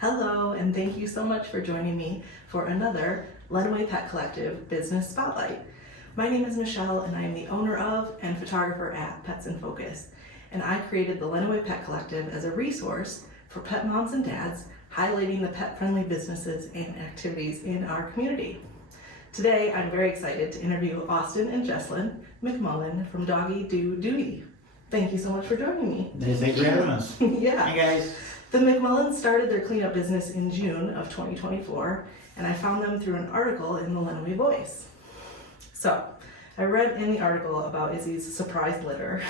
Hello, and thank you so much for joining me for another Lenawee Pet Collective Business Spotlight. My name is Michelle, and I am the owner of and photographer at Pets in Focus. And I created the Lenawee Pet Collective as a resource for pet moms and dads, highlighting the pet-friendly businesses and activities in our community. Today, I'm very excited to interview Austin and Jeslyn McMullen from Doggy Doo Duty. Thank you so much for joining me. Thanks for having us. Yeah. Hi guys. The McMullens started their cleanup business in June of 2024, and I found them through an article in the Lenawee Voice. So, I read in the article about Izzy's surprise litter.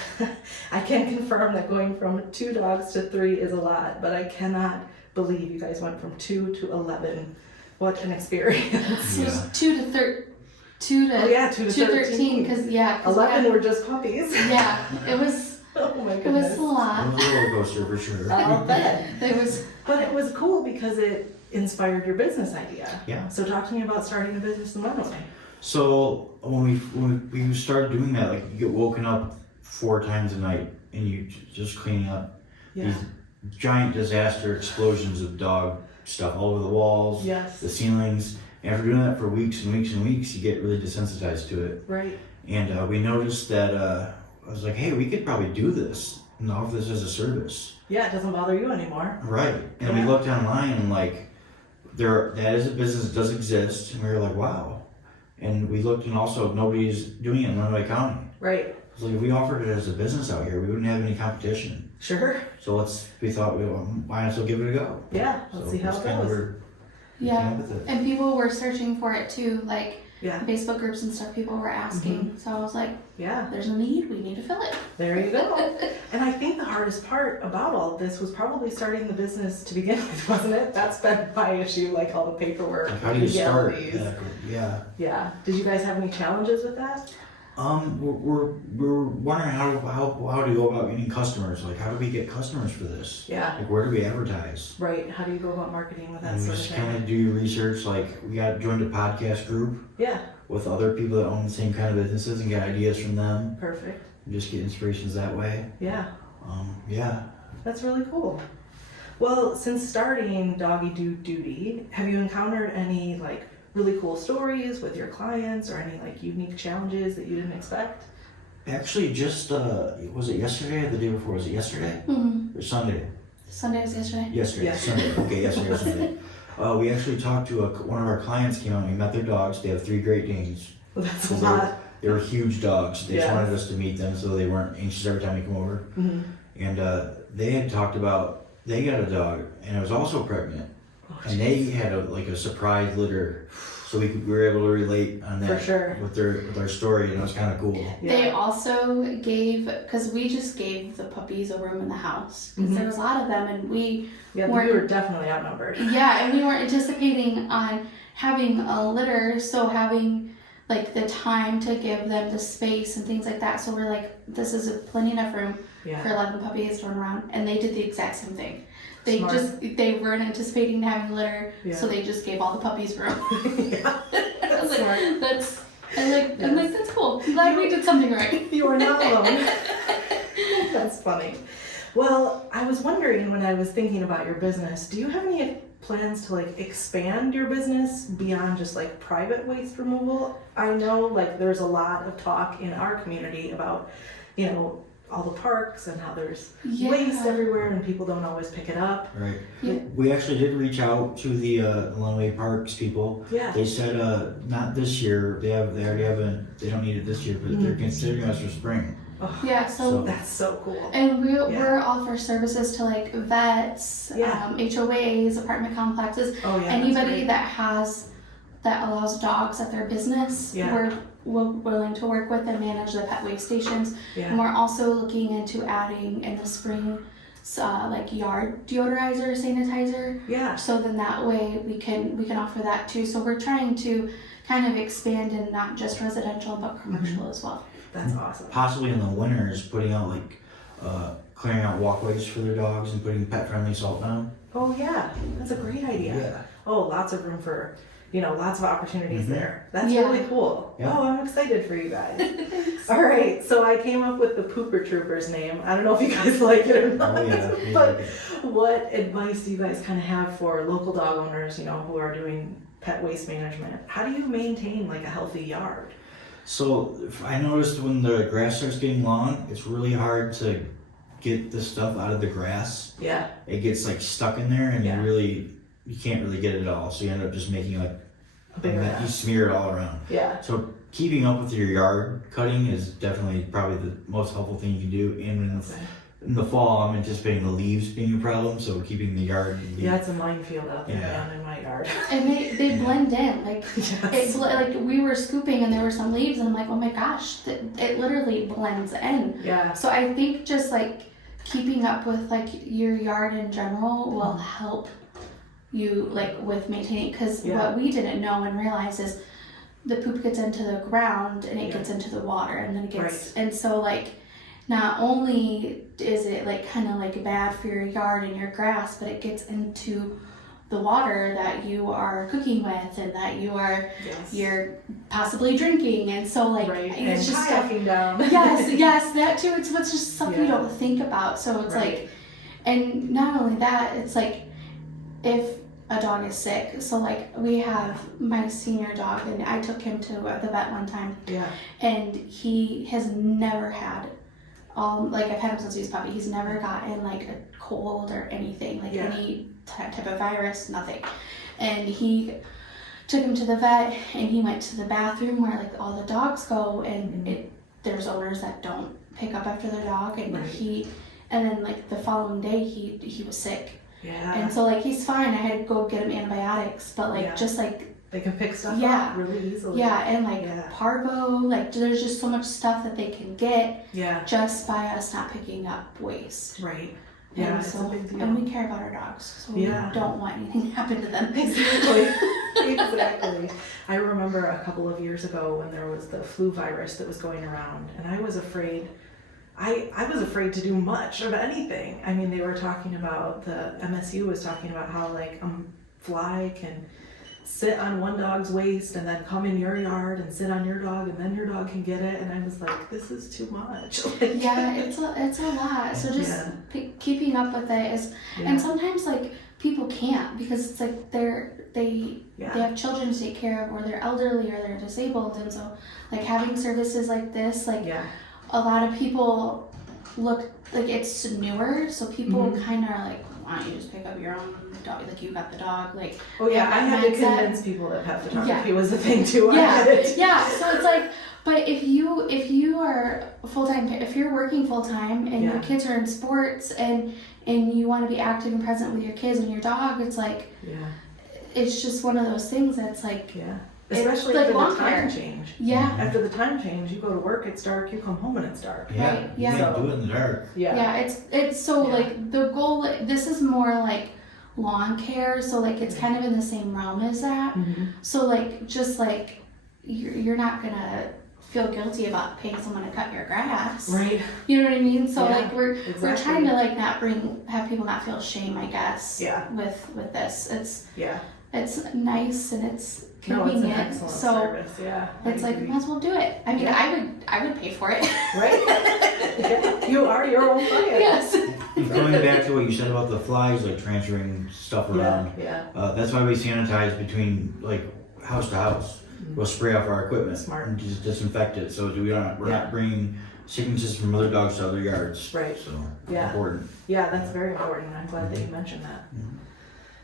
I can confirm that going from 2 dogs to 3 is a lot, but I cannot believe you guys went from 2 to 11. What an experience. It was 2 to 13, because 11 were just puppies. Yeah, it was. Oh my It goodness. was a lot. It was a roller coaster for sure. I'll bet. But it was cool because it inspired your business idea. Yeah. So talk to me about starting a business in Lenawee. So when we started doing that, like you get woken up 4 times a night and you just cleaning up these giant disaster explosions of dog stuff all over the walls, Yes. the ceilings. And after doing that for weeks and weeks and weeks, you get really desensitized to it. Right. And we noticed that I was like, hey, we could probably do this and offer this as a service. Yeah, it doesn't bother you anymore. Right. And we looked online and like that is a business that does exist, and we were like, wow. And we looked and also nobody's doing it in Lenawee County. Right. So like, if we offered it as a business out here, we wouldn't have any competition. Sure. So we thought why not give it a go? Yeah, let's see how it goes. Yeah, and people were searching for it too, like Facebook groups and stuff. People were asking, so I was like, there's a need, we need to fill it. There you go. And I think the hardest part about all of this was probably starting the business to begin with, wasn't it? That's been my issue, like all the paperwork. Like, how do you start? Yeah. Yeah. Did you guys have any challenges with that? We're wondering how do you go about getting customers? Like, how do we get customers for this? Yeah. Like, where do we advertise? Right. How do you go about marketing with that And sort of just thing? kind of do your research. Like, we joined a podcast group. Yeah. With other people that own the same kind of businesses and get ideas from them. Perfect. And just get inspirations that way. Yeah. Yeah. That's really cool. Well, since starting Doggy Doo Duty, have you encountered any like really cool stories with your clients or any like unique challenges that you didn't expect? Actually, just was it yesterday or the day before? Was it yesterday or Sunday? Sunday was yesterday. Yesterday, Sunday. Okay, yesterday or Sunday. We actually talked to one of our clients. Came out and we met their dogs. They have 3 Great Danes. Well, that's a lot. They were huge dogs. They just Yes. wanted us to meet them, so they weren't anxious every time we come over. Mm-hmm. And they had talked about they got a dog and it was also pregnant. And they had a surprise litter, so we were able to relate on that For sure. with their story, and it was kind of cool. Yeah. They also gave, because we just gave the puppies a room in the house, because there was a lot of them, and we we were definitely outnumbered. and we weren't anticipating on having a litter, so having like the time to give them the space and things like that. So we're like, this is plenty enough room for 11 puppies to run around, and they did the exact same thing. They weren't anticipating having a litter, so they just gave all the puppies room. I was like, that's cool. I'm glad we did something right. You are not alone. That's funny. Well, I was wondering when I was thinking about your business, do you have any plans to like expand your business beyond just like private waste removal? I know like there's a lot of talk in our community about, all the parks and how there's waste everywhere and people don't always pick it up. Right. Yeah. We actually did reach out to the Lenawee Parks people. Yeah. They said not this year. They already haven't. They don't need it this year, but they're considering us for spring. Oh, so that's so cool. And we're all for services to like vets, HOAs, apartment complexes, anybody that allows dogs at their business. We're willing to work with and manage the pet waste stations. And we're also looking into adding in the spring like yard deodorizer, sanitizer. Yeah. So then that way we can offer that too. So we're trying to kind of expand in not just residential but commercial as well. That's awesome. Possibly in the winters, putting out clearing out walkways for their dogs and putting pet friendly salt down. Oh yeah, that's a great idea. Yeah. Oh, lots of room for lots of opportunities there. That's Yeah. really cool. Yeah. Oh, I'm excited for you guys. All right, so I came up with the Pooper Troopers name. I don't know if you guys like it or not, Oh, yeah. but what advice do you guys kind of have for local dog owners, who are doing pet waste management? How do you maintain like a healthy yard? So I noticed when the grass starts getting long, it's really hard to get the stuff out of the grass. Yeah. It gets like stuck in there, and Yeah. you can't really get it all. So you end up just making like A big you mess. smear it all around. Yeah. So keeping up with your yard cutting is definitely probably the most helpful thing you can do. And in the fall, I'm anticipating the leaves being a problem, so keeping the yard. Yeah, it's a minefield out there Yeah. down in my yard. And they blend in. Like, Yes. like we were scooping and there were some leaves and I'm like, oh my gosh, it literally blends in. Yeah. So I think just like keeping up with like your yard in general will help you like with maintaining, because what we didn't know and realize is the poop gets into the ground and it gets into the water and then it gets, and so like not only is it like kind of like bad for your yard and your grass, but it gets into the water that you are cooking with and that you are you're possibly drinking, and so like it's just kayaking down. yes, that too. It's just something you don't think about. So it's like, and not only that, it's like if a dog is sick. So like we have my senior dog, and I took him to the vet one time. Yeah. And he has never had like I've had him since he was a puppy. He's never gotten like a cold or anything, like any type of virus, nothing. And he took him to the vet, and he went to the bathroom where like all the dogs go, and there's owners that don't pick up after their dog, and and then like the following day he was sick. Yeah. And so like he's fine. I had to go get him antibiotics, but like just like they can pick stuff up really easily. Yeah, and like parvo, like there's just so much stuff that they can get just by us not picking up waste. Right. And Yeah, so, it's a big deal. and we care about our dogs, so we don't want anything to happen to them. Exactly. Exactly. I remember a couple of years ago when there was the flu virus that was going around, and I was afraid. I was afraid to do much of anything. I mean, they were talking about, the MSU was talking about how like fly can sit on one dog's waist and then come in your yard and sit on your dog, and then your dog can get it. And I was like, this is too much. Like, yeah, it's a lot. So just keeping up with it is, and sometimes like people can't, because it's like they have children to take care of, or they're elderly, or they're disabled, and so like having services like this, like a lot of people look like it's newer, so people kind of are like, why don't you just pick up your own dog, like you got the dog, like I had to convince people that pet photography was a thing too. So it's like, but if you are full-time, if you're working full-time and your kids are in sports and you want to be active and present with your kids and your dog, it's like it's just one of those things that's like especially like after the time change. Yeah. After the time change, you go to work, it's dark, you come home and it's dark. Yeah. Right. You can't do it in the dark. Yeah, it's so like the goal, this is more like lawn care, so like it's kind of in the same realm as that. So like just like you're not gonna feel guilty about paying someone to cut your grass, right? You know what I mean? So like we're trying to like have people not feel shame, I guess. With this, it's nice, and it's convenient. It's an so service. it's like might as well do it. I mean, I would pay for it. Right? You are your own client. Yes. Going back to what you said about the flies, like transferring stuff around. That's why we sanitize between like house to house. We'll spray off our equipment and just disinfect it, so we're not bringing sicknesses from other dogs to other yards. Right. So important. Yeah, that's very important. I'm glad that you mentioned that.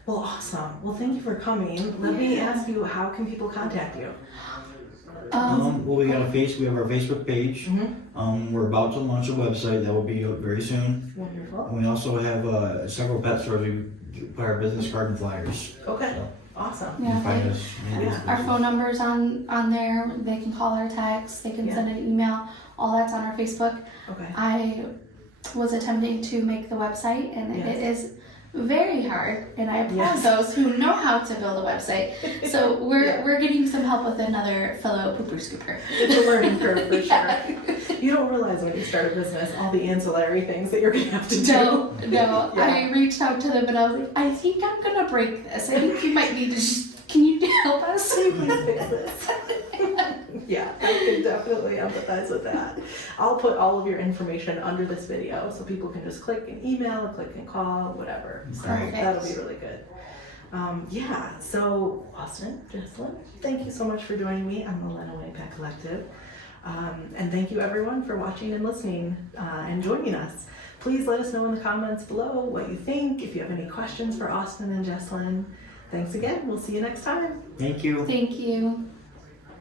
Well, awesome. Well, thank you for coming. Let me ask you, how can people contact you? Well, we got we have our Facebook page. We're about to launch a website that will be very soon. Wonderful. And we also have several pet stores. We put our business card and flyers. Okay. So awesome. you can find us. Our phone number's on there. They can call or text. They can send an email. All that's on our Facebook. Okay. I was attempting to make the website, and it is very hard, and I applaud those who know how to build a website. So we're getting some help with another fellow pooper scooper. It's a learning curve for sure. You don't realize when you start a business all the ancillary things that you're gonna have to do. No. I reached out to them and I was like, I think I'm gonna break this. I think you might need to just Can you help us? Can you please fix this? Yeah, I can definitely empathize with that. I'll put all of your information under this video so people can just click and email, click and call, whatever. So Great. that'll be really good. Yeah, so Austin, Jeslyn, thank you so much for joining me on the Lenawee Pet Collective. And thank you everyone for watching and listening and joining us. Please let us know in the comments below what you think, if you have any questions for Austin and Jeslyn. Thanks again. We'll see you next time. Thank you. Thank you.